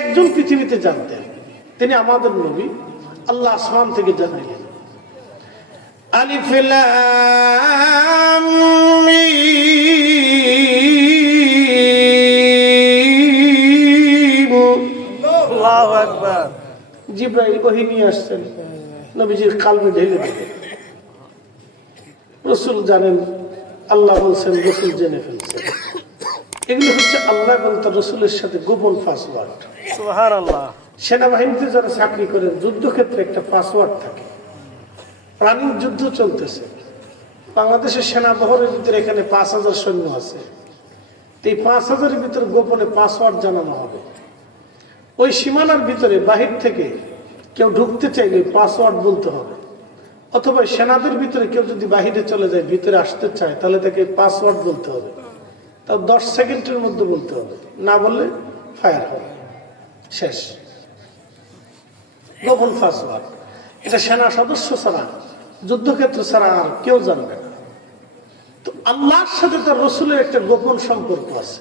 একজন পৃথিবীতে জানতেন, তিনি আমাদের নবী। আল্লাহ আসমান থেকে জানাইলেন, আলিফ লাম মিম। আল্লাহু আকবার। জিবরাইল ওহী নিয়ে আসছেন, নবীজির কালবে ঢেলে দিলেন। রাসূল জানেন, আল্লাহ বলছেন, রাসূল জেনে ফেলছেন। এগুলো হচ্ছে আল্লাহ এবং তার রাসূলের সাথে গোপন পাসওয়ার্ড। সুবহানাল্লাহ। সেনাবাহিনীতে যারা চাকরি করেন, যুদ্ধক্ষেত্রে একটা পাসওয়ার্ড থাকে। রানিং যুদ্ধ চলতেছে, বাংলাদেশের সেনাবহরের ভিতরে এখানে ৫,০০০ সৈন্য আছে। এই ৫,০০০-এর ভিতরে গোপনে পাসওয়ার্ড জানানো হবে। ওই সীমানার ভিতরে বাহির থেকে কেউ ঢুকতে চাইলে পাসওয়ার্ড বলতে হবে, অথবা সেনাদের ভিতরে কেউ যদি বাহিরে চলে যায়, ভিতরে আসতে চায়, তাহলে তাকে পাসওয়ার্ড বলতে হবে। তাও 10 সেকেন্ডের মধ্যে বলতে হবে, না বললে ফায়ার হবে, শেষ। গোপন পাসওয়ার্ড, এটা সেনা সদস্য ছাড়া, যুদ্ধক্ষেত্র ছাড়া আর কেউ জানবে না। তো আল্লাহর সাথে তার রাসূলের একটা গোপন সম্পর্ক আছে,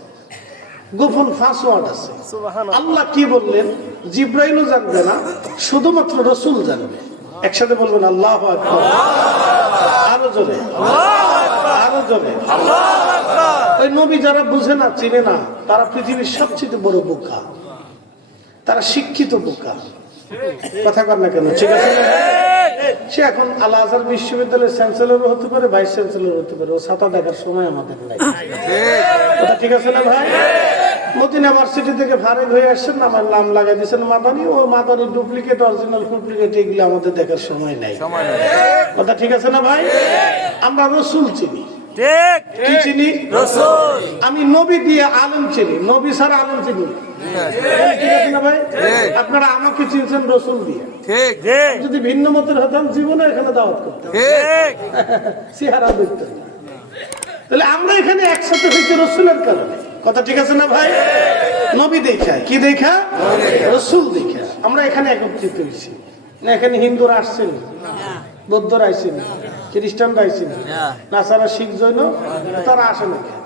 গোপন পাসওয়ার্ড আছে। আল্লাহ কি বললেন, জিবরাইলও জানবে না, শুধুমাত্র রাসূল জানবে। একসাথে বলবেন আল্লাহু আকবার, আরো জোরে, আরো জোরে। ওই নবী যারা বুঝে না, চিনে না, তারা পৃথিবীর সবচেয়ে বড় বোকা, তারা শিক্ষিত বোকা। কথা কর না কেন? ঠিক আছে, সে এখন আল আজহার বিশ্ববিদ্যালয়ের চ্যান্সেলরও হতে পারে, ভাইস চ্যান্সেলর হতে পারে, ও ছাতা দেখার সময় আমাদের নাই। কথা ঠিক আছে না ভাই? মদিনা ভার্সিটি থেকে ফারেক হয়ে আসছেন, আমার নাম লাগাই দিয়েছেন মাদানী। ও মাদানী ডুপ্লিকেট, অরিজিনাল, ডুপ্লিকেট, এগুলো আমাদের দেখার সময় নাই। কথা ঠিক আছে না ভাই? আমরা রাসূল চিনি, কি চিনি? রাসূল। আমি নবী দিয়ে আলেম চিনি, নবী ছাড়া আলেম চিনি। ঠিক আছে না ভাই? আপনারা আমাকে চিনছেন রাসূল দিয়ে। যদি ভিন্ন মতের হতাম, জীবনে এখানে দাওয়াত করতাম, চেহারা দেখতাম না। তাহলে আমরা এখানে একসাথে হইতে রাসূলের কারণে। কথা ঠিক আছে না ভাই? নবী দেখা, কি দেখা? রাসূল দেখা আমরা এখানে একত্রিত হয়েছি। না এখানে হিন্দুরা আসছেন, বৌদ্ধরা আসছেন, খ্রিস্টানরা আসছেন, নাসারা, শিখ, জৈন, তারা আসে না কেন?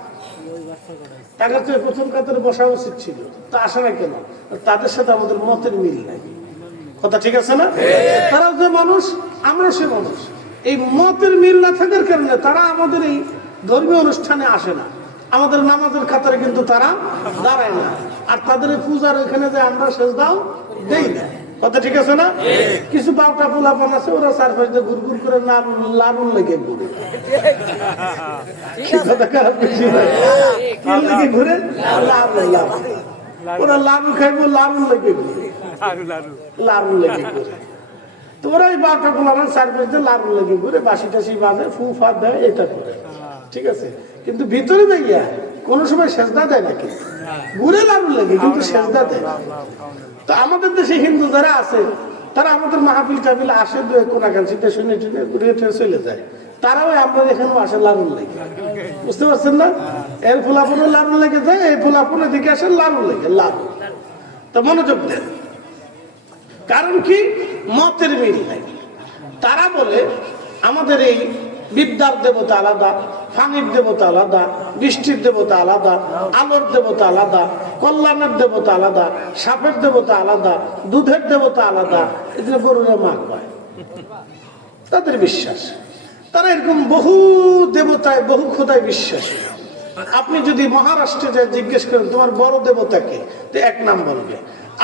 তাদের তো প্রথম কাতারে বসা উচিত ছিল, তা আসে না কেন? তাদের সাথে আমাদের মতের মিল নাই। কথা ঠিক আছে না? তারাও যে মানুষ, আমরা সে মানুষ। এই মতের মিল না থাকার কারণে তারা আমাদের এই ধর্মীয় অনুষ্ঠানে আসে না, আমাদের নামাজের খাতারে কিন্তু তারা দাঁড়ায় না, আর তাদের পূজার ওইখানে যে আমরা সেজদাও দেই না। কথা ঠিক আছে না? কিছু বাউটা পোলাপান আছে, ওরা চারপাশ দিয়ে ঘুর ঘুর করে লালুন লেগে ঘুরে। কথা খারাপ বেশি লেগে ঘুরে, ওরা লালু খাইবো, লালুন লেগে ঘুরে, লালুন লেগে ঘুরে। তো ওরা এই বাউটা পোলাপান চারপাশ দিয়ে লালুন লেগে ঘুরে, বাসি টাসি বাজে, ফু ফাঁদ দেয়, এটা করে। ঠিক আছে, কিন্তু ভিতরে যাইয়া কোন সময় সেজদা দেয় নাকি? ঘুরে লালুন লেগে, কিন্তু সেজদা দেয়। তো আমাদের দেশে হিন্দু যারা আছে, তারা আমাদের মাহফিল টাফিল আসে, কোনাকাঞ্চিতে শুনে টুনে ঘুরে চলে যায়। তারাও আমরা এখানেও আসে লালুন লেগে। বুঝতে পারছেন না? এর ফুলাফুনে লালুন লেগে যায়, এই ফুলাফুনের দিকে আসে লালুন লেগে, লালুন। তো মনোযোগ দেন, কারণ কি? মতের মিল নাই। তারা বলে আমাদের এই বিদ্যার দেবতা আলাদা, পানির দেবতা আলাদা, বৃষ্টির দেবতা আলাদা, আলোর দেবতা আলাদা, কল্যাণের দেবতা আলাদা, সাপের দেবতা আলাদা, দুধের দেবতা আলাদা। এগুলো গরুরা মা পায়, তাদের বিশ্বাস। তারা এরকম বহু দেবতায়, বহু খোদায় বিশ্বাসী। আপনি যদি মহারাষ্ট্রে যায় জিজ্ঞেস করেন তোমার বড় দেবতাকে, তো এক নাম বলবে।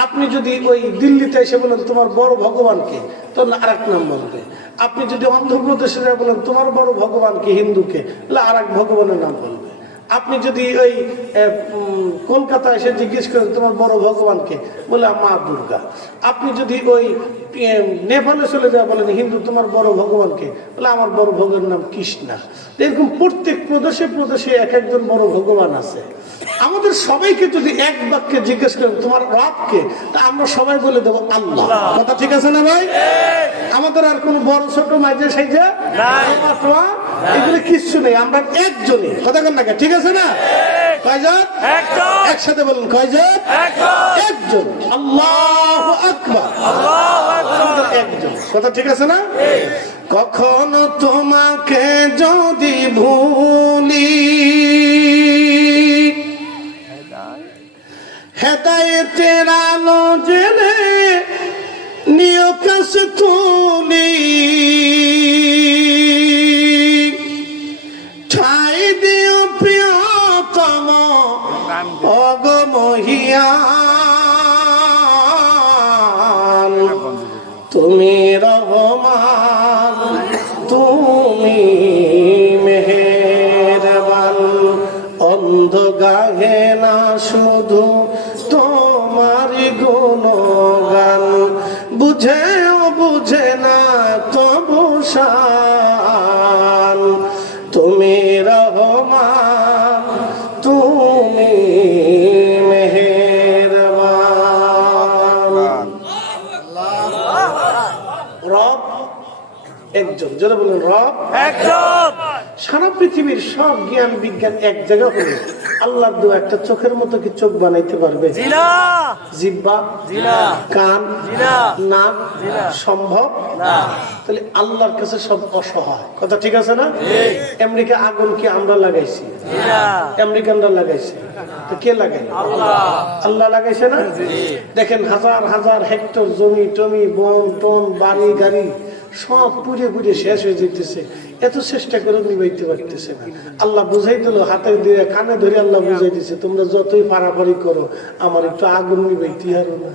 আপনি যদি ওই দিল্লিতে এসে বলেন তোমার বড় ভগবানকে, তো আরেক নাম বলবে। আপনি যদি অন্ধ্রপ্রদেশে যায় বলেন তোমার বড় ভগবানকে, হিন্দুকে, তাহলে আর এক ভগবানের নাম বলবে। আপনি যদি ওই কলকাতা এসে জিজ্ঞেস করেন তোমার বড় ভগবানকে, বলে মা দুর্গা। আপনি যদি ওই নেপালে চলে যায় বলেন হিন্দু তোমার বড় ভগবানকে, বলে আমার বড় ভগবানের নাম কৃষ্ণা। এরকম প্রত্যেক প্রদেশে প্রদেশে এক একজন বড় ভগবান আছে। আমাদের সবাইকে যদি এক বাক্যে জিজ্ঞেস করেন তোমার রবকে, তা আমরা সবাই বলে দেবো আল্লাহ। কথা ঠিক আছে না ভাই? আমাদের আর কোনো বড় ছোট মাঝে সাইজে এগুলো কিচ্ছু নেই, আমরা একজনই। কথা কেন না? ঠিক আছে না? কয়জন? একসাথে বলুন, কয়জন? একজন। আল্লাহু আকবার, একজন। কথা ঠিক আছে না? কখনো তোমাকে যদি ভুলি হেদায়েতের আলো জেলে নিয় কাছে তুলি ঠাই দিও প্রিয়তম অগমহিয়ান তুমি রহমান তুমি মেহেরবান অন্ধ গাহে না শুধু তোমার গুণগান বুঝেও বুঝে না তবু শান তুমি রহমান তুমি মেহেরবান রব একজন যারা বলেন রব একজন সারা পৃথিবীর সব জ্ঞান বিজ্ঞান এক জায়গা হলে আল্লাহ দু একটা চোখের মতো কি চোখ বানাইতে পারবে? জিনা জিহ্বা, জিনা কান, জিনা নাক জিনা সম্ভব না। তাহলে আল্লাহর কাছে সব অসহায়। কথা ঠিক আছে না? আমেরিকা আগুন কি আমরা লাগাইছি? জিনা আমেরিকানরা লাগাইছে। তো কে লাগাই? আল্লাহ লাগাইছে না? দেখেন হাজার হাজার হেক্টর জমি টমি বন টন বাড়ি গাড়ি সব পুড়ে পুড়ে শেষ হয়ে যেতেছে। এত চেষ্টা করে নিবাইতে পারতেছে না। আল্লাহ বুঝাই দিল, হাতে দিয়ে কানে ধরে আল্লাহ বুঝাই দিছে, তোমরা যতই পারাপারি করো আমার একটু আগুন নিবাইতে হারো না।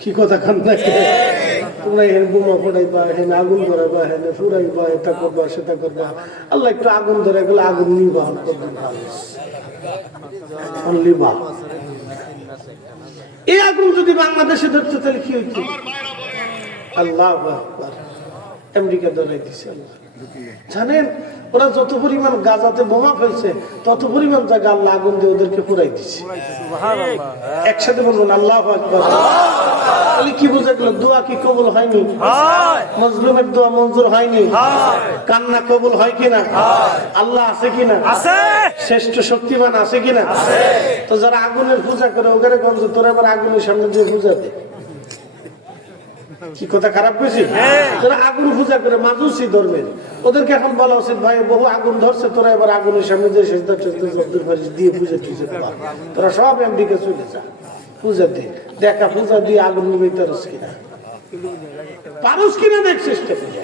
কি কথা কান থাকে? তোমরা এখানে বোমা ফোটাইবা, এখানে আগুন ধরাইবা, এখানে ফুরাইবা, এটা করবা সেটা করবা। আল্লাহ একটু আগুন ধরে গেলে আগুন নিবা নিবা। এই আগুন যদি বাংলাদেশে ধরতো তাহলে কি হইতো? আল্লাহ আকবার। আমেরিকা ধরাই দিছে আল্লাহ। জানেন ওরা যত পরিমাণ গাজাতে বোমা ফেলছে তত পরিমাণ জায়গা আল্লাহ আগুন দিয়ে ওদেরকে পুরাই দিচ্ছে। একসাথে বলবেন আল্লাহু আকবার। তাহলে কি বোঝা গেল? দোয়া কি কবুল হয়নি? মজলুমের দোয়া মঞ্জুর হয়নি? কান্না কবুল হয় কিনা? আল্লাহ আছে কিনা? শ্রেষ্ঠ শক্তিমান আছে কিনা? তো যারা আগুনের পূজা করে ওখানে গঞ্জ তোরা আবার আগুনের সামনে দিয়ে পূজা দেয়। কি কথা খারাপ করেছি? তোরা আগুন পূজা করে মাজুসি ধরবেন, ওদেরকে এখন বলা উচিত ভাই বহু আগুন ধরছে, তোরা এবার আগুনের সামনে দিয়ে সেজদা দিয়ে পূজা টুজা কর। তোরা সব আমেরিকা চলে যা, পূজা দে, দেখা পূজা দিয়ে আগুন নিবে পারস কিনা, পারস কিনা দেখ চেষ্টা করে।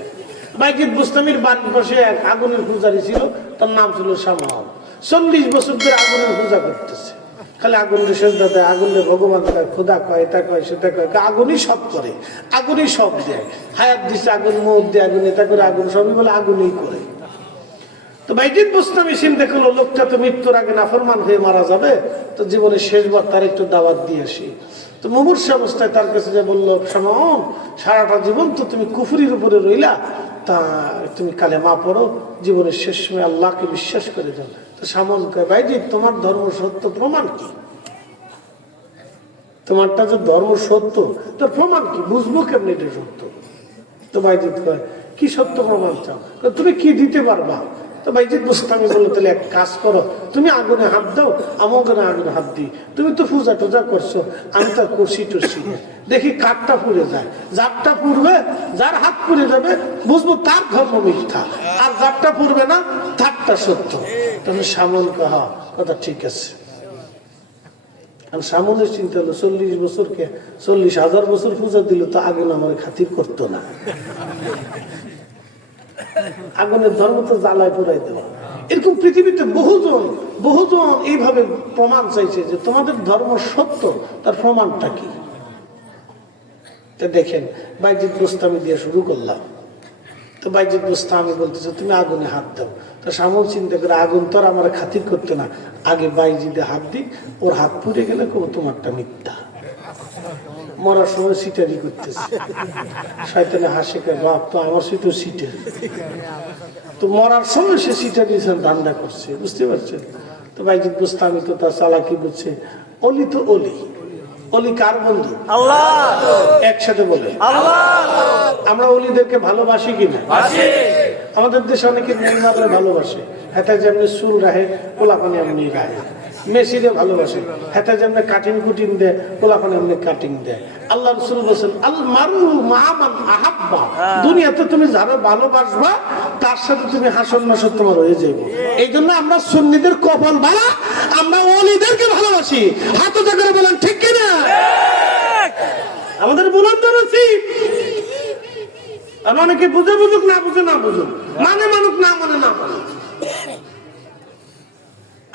বাইকিত বুস্তামির বাড়ির পাশে এক আগুনের পূজারি ছিল, তার নাম ছিল শামাল। 40 বছর ধরে আগুনের পূজা করতেছে, খালি আগুনের সেজদা দেয়, আগুনের ভগবান কয়, খোদা কয়, এটা কয় সেটা কয়, আগুনই সব করে, আগুনই সব দেয়, হায়াত দিচ্ছে আগুন, মৌত দেয় আগুন, এটা করে আগুন, সবই বলে আগুনই করে। তো বাইজিদ বুস্তামি চিন্তা করলো লোকটা তো মৃত্যুর আগে নাফরমান হয়ে মারা যাবে, তো জীবনের শেষবার তার একটু দাওয়াত দিয়ে আসি। তো মুমূর্ষ অবস্থায় তার কাছে যে বললো, শামন সারাটা জীবন তো তুমি কুফরির উপরে রইলা, তা তুমি কালেমা পড়ো, জীবনের শেষ সময় আল্লাহকে বিশ্বাস করে দাও। তো শামন কয়, বাইজিদ তোমার ধর্ম সত্য, প্রমাণ কি? তোমারটা যে ধর্ম সত্য তোর প্রমাণ কি? বুঝবো কেমনি এটা সত্য? তো বাইজিদ কয়, কি সত্য প্রমাণ চাও? তুমি কি দিতে পারবা? তো বাইজিদ বুস্তামি বললো, তাহলে এক কাজ করো, তুমি আগুনে হাত দাও, আমাকে আগুনে হাত দিই। তুমি তো পূজা টুজা করছো, আমি তো করছি টরছি, দেখি কাঠটা পুড়ে যায়, যারটা পুড়বে, যার হাত পুড়ে যাবে বুঝবো তার ধর্ম মিথ্যা, আর যারটা পুড়বে না তারটা সত্য। তাহলে সামন কহা কথা ঠিক আছে। আর সামনের চিন্তা হলো 40 বছরকে 40,000 বছর পূজা দিল, তো আগুন আমার খাতির করতো না। আগুনের ধর্ম তো জ্বালায় পুরাই দেওয়া। এরকম পৃথিবীতে বহুজন এইভাবে প্রমাণ চাইছে যে তোমাদের ধর্ম সত্য, তার প্রমাণটা কি? দেখেন বাইজিদ বুস্তামি দিয়ে শুরু করলাম। তো বাইজিদ বুস্তামি বলতেছে তুমি আগুনে হাত দাও। তো সামল চিন্তা করে আগুন তো আর আমার খাতির করতে না, আগে বাইজিদে হাত দিই, ওর হাত পুড়ে গেলে কেউ তোমারটা মিথ্যা। মরার সময় সিটারি করতেছে, শয়তানে হাসে, বাপ তো আমার সিটও সিটে। তো মরার সময় সে সিটারি ধান্দা করছে, বুঝতে পারছেন? তো বাইজিদ বুস্তামি তো তার চালাকি বুঝছে। অলি তো অলি, অলি কার বন্ধু? আল্লাহ। একসাথে বলে আল্লাহ। আমরা অলিদেরকে ভালোবাসি কিনা? আমাদের দেশে অনেকে নেইমারে ভালোবাসে, হাতে যেমনি চুল রাখে, পোলাপানি এমনি রাখে। মেসিরে ভালোবাসে, হাতে যেমনি কাটিং কুটিং দেয়, পোলাপান এমনি কাটিং দেয়। আল্লাহ রাসূল বলেন আল মারু মা মান আহাব্বা, দুনিয়াতে তুমি যারা ভালোবাসবা তার সাথে তুমি হাসর নাসর তোমার হয়ে যাবে। এই জন্য আমরা সুন্নিদের কপাল ভালো, আমরা ওলিদেরকে ভালোবাসি। হাত উঁচু করে বলেন ঠিক কিনা? আমাদের বুলন্দ নসিব। আর অনেকে বুঝে বুঝুক, না বুঝে না বুঝুক, মানে মানুক না মানে না মানুক,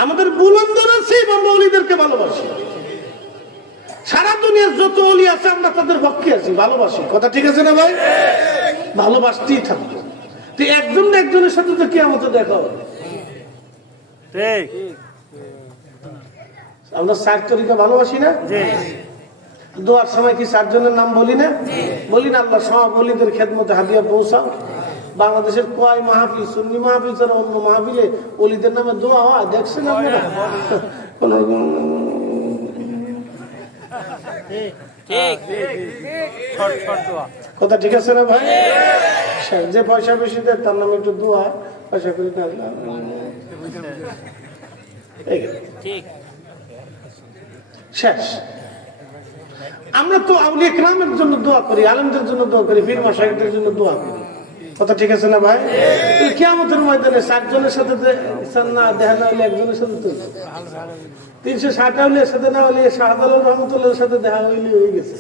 আমাদের বুলন্দ নসিব আমরা ওলিদেরকে ভালোবাসি। সারা দুনিয়ার যত ওলি আছে আমরা তাদের পক্ষে আছি, ভালোবাসি। কথা ঠিক আছে না ভাই? ভালোবাসতেই থাকবো। তো একজন না একজনের সাথে তো কিয়ামত দেখা হবে। ঠিক। আমরা 4 তরিকা ভালোবাসি না? দোয়ার সময় কি 4 জনের নাম বলি না? বলি না? আল্লাহ সব ওলিদের খেদমতে হাদিয়া পৌঁছাও। বাংলাদেশের কয় মাহফিল, সুন্নি মাহফিল ছাড়া অন্য মাহফিলে ওলিদের নামে দোয়া হয় দেখছেন আপনারা? কথা ঠিক আছে না ভাই? যে পয়সা বেশি দেয় তার নামে একটু দোয়া, পয়সা করি না শেষ। আমরা তো আউলিয়া কেরামের জন্য দোয়া করি, আলেমদের জন্য দোয়া করি, পীর মাশায়েখদের জন্য দোয়া করি। কথা ঠিক আছে না ভাই? কিয়ামতের ময়দানে 4 জনের সাথে না দেখা না হলে একজনের সাথে তো 360 আউলিয়ার সাথে না হলে শাহজালাল রহমতুল্লাহর সাথে দেখা হইলে হয়ে গেছে,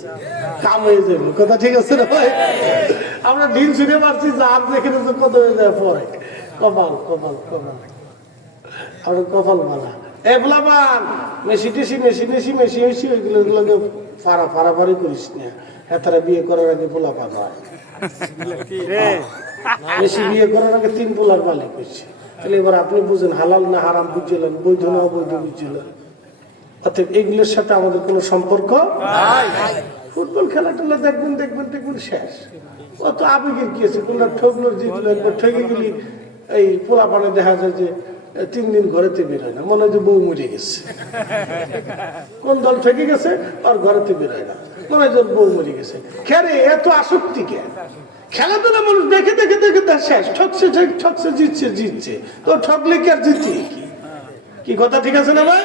কাম হয়ে যাবে। কথা ঠিক আছে না ভাই? আমরা দিন শুনে পারছি যে আর যেখানে তো কত হয়ে যায় পরে। কপাল কপাল কপাল, আর কপাল মালা এবলাবান মেশি টেশি মেশি হয়েছি ওইগুলোকে ফাড়াফাড়ি করিস না। এতারা বিয়ে করার আগে পোলা পান হয়, বেশি বিয়ে করার আগে 3 পোলার মালিক হয়েছে। তাহলে এবার আপনি বুঝেন হালাল না হারাম বুঝছিলেন, বৈধ না অবৈধ বুঝছিলেন। অর্থাৎ এইগুলোর সাথে আমাদের কোনো সম্পর্ক। ফুটবল খেলা টেলা দেখবেন শেষ। অত আবেগের কি আছে? কোনটা ঠকলো জিতলো, একবার ঠকে গেলি এই পোলা পানে দেখা যায় যে 3 দিন ঘরেতে বেরোয় না, মনে হয় যে বউ মরে গেছে। কোন দল ঠকে গেছে আর ঘরেতে বেরোয় না, মনে হয় যে বউ মরে গেছে। খেলে এত আসক্তি কে? খেলাধুলা মানুষ দেখে শেষ। ঠকছে জিতছে তো ঠকলে কি আর জিতলি কি? কথা ঠিক আছে না ভাই?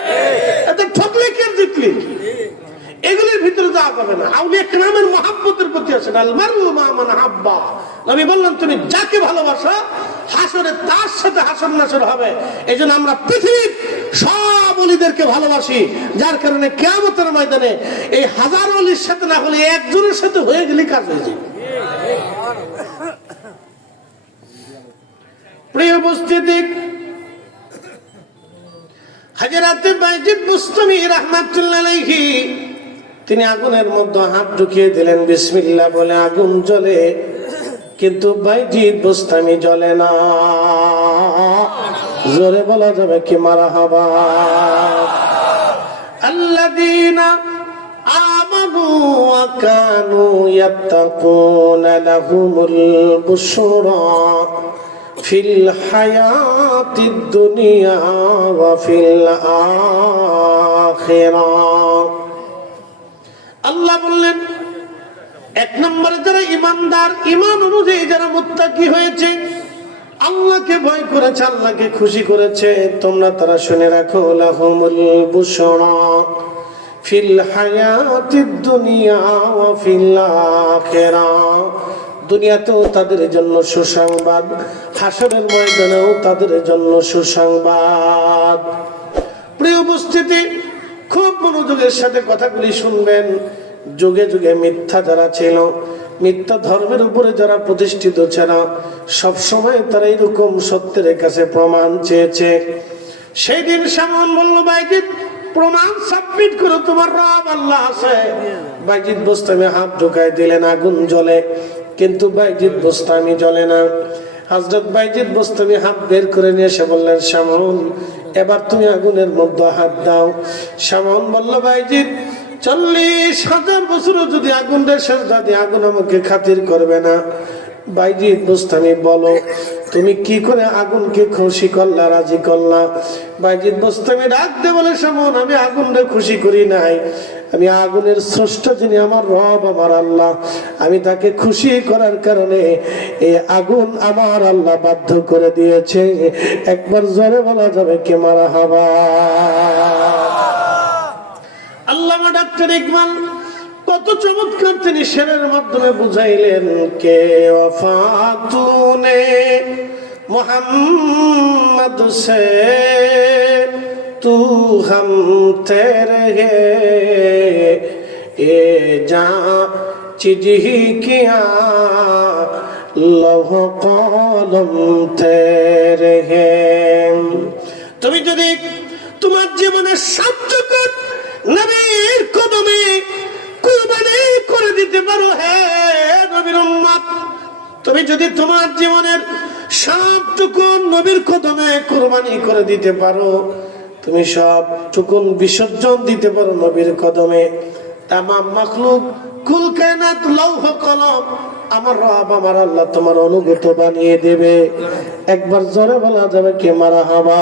এত ঠকলে কি আর জিতলি? এগুলির ভিতরে যাওয়া যাবে না। আউলিয়া কেরামের মহব্বতের প্রতি আসেন। আল মারু মা মান আহাব্বা, নবী বললেন তুমি যাকে ভালোবাসো হাসরে তার সাথে হাসর নাসর হবে। এই জন্য আমরা পৃথিবীর সব ওলিদেরকে ভালোবাসি, যার কারণে কিয়ামতের ময়দানে এই 1000 ওলির সাথে না হলে একজনের সাথে হয়ে গেলে কাজ হয়ে যায়। প্রিয় উপস্থিতি, হযরত বাইজিদ বুস্তামি রাহমাতুল্লাহ আলাইহি তিনি আগুনের মধ্যে হাত ঢুকিয়ে দিলেন, বিসমিল্লাহ বলে আগুন জ্বলে, কিন্তু বাইজিদ বুস্তামি জ্বলে না। জোরে বলা যাবে কি মারহাবা? আল্লাযীনা আমানু ওয়া কানু ইয়াত্তাকুনা লাহুমুল বুশরা ফিল হায়াতিদ দুনিয়া ওয়া ফিল আখিরাহ। আল্লাহ বললেন 1 নম্বরে যারা ইমানদার, ইমান অনুযায়ী যারা মুত্তাকি হয়েছে, আল্লাহকে ভয় করেছে, আল্লাহকে খুশি করেছে, তোমরা তারা শুনে রাখো লাহুমুল বুশরা ফিল হায়াতিদ দুনিয়া ওয়া ফিল আখিরাহ। দুনিয়াতেও তাদের জন্য সুসংবাদ, হাসরের ময়দানেও তাদের জন্য সুসংবাদ। প্রিয় উপস্থিতি, খুব মনোযোগের সাথে কথাগুলি শুনবেন। যুগে যুগে মিথ্যা যারা ছিল, মিথ্যা ধর্মের উপরে যারা প্রতিষ্ঠিত ছিল, সবসময় তারা এরকম সত্যের কাছে প্রমাণ চেয়েছে। সেই দিন সামন বলল, বাইজিদ প্রমাণ সাবমিট করো, তোমার রব আল্লাহ আছে। বাইজিদ বুস্তামি হাত ঢুকাই দিলেন, আগুন জ্বলে, কিন্তু বাইজিদ বুস্তামি জ্বলে না। হযরত বাইজিদ বুস্তামি হাত বের করে নিয়ে এসে বললেন, শামউন এবার তুমি আগুনের মধ্যে হাত দাও। শামউন বলল, বাইজিদ 40,000 বছরও যদি আগুনের সেজদা দিয়ে আগুন আমাকে খাতির করবে না। বাইজিদ বুস্তামি বলো, তুমি কি করে আগুনকে খুশি করলা, রাজি করলা? বাইজিদ বুস্তামি ডাক দিয়ে বলে, শামউন আমি আগুনকে খুশি করি নাই, আমি আগুনের স্রষ্টা যিনি আমার রব আমার আল্লাহ, আমি তাকে খুশি করার কারণে এই আগুন আমার আল্লাহ বাধ্য করে দিয়েছে। একবার জোরে বলা যাবে কে মারহাবা। আল্লামা ডক্টর ইকবাল কত চমৎকার তিনি শেরের মাধ্যমে বুঝাইলেন, কে ওয়াফাতুনে মোহাম্মদ সে তু হম তেরে এ যা চিজ হি কিয়া লৌহ কলম তেরে। তুমি যদি তোমার জীবনের সার্থক নবীর কদমে কুরবানি করে দিতে পারো, হে নবীর উম্মত, তুমি যদি তোমার জীবনের সবটুকু নবীর কদমে কুরবানি করে দিতে পারো, তুমি সবটুকু বিসর্জন দিতে পারো নবীর কদমে, তামাম মাখলুক কুল কায়নাত লৌহ কলম আমার রব আমার আল্লাহ তোমার অনুগত বানিয়ে দেবে। একবার জোরে বলা যাবে কে মারহাবা।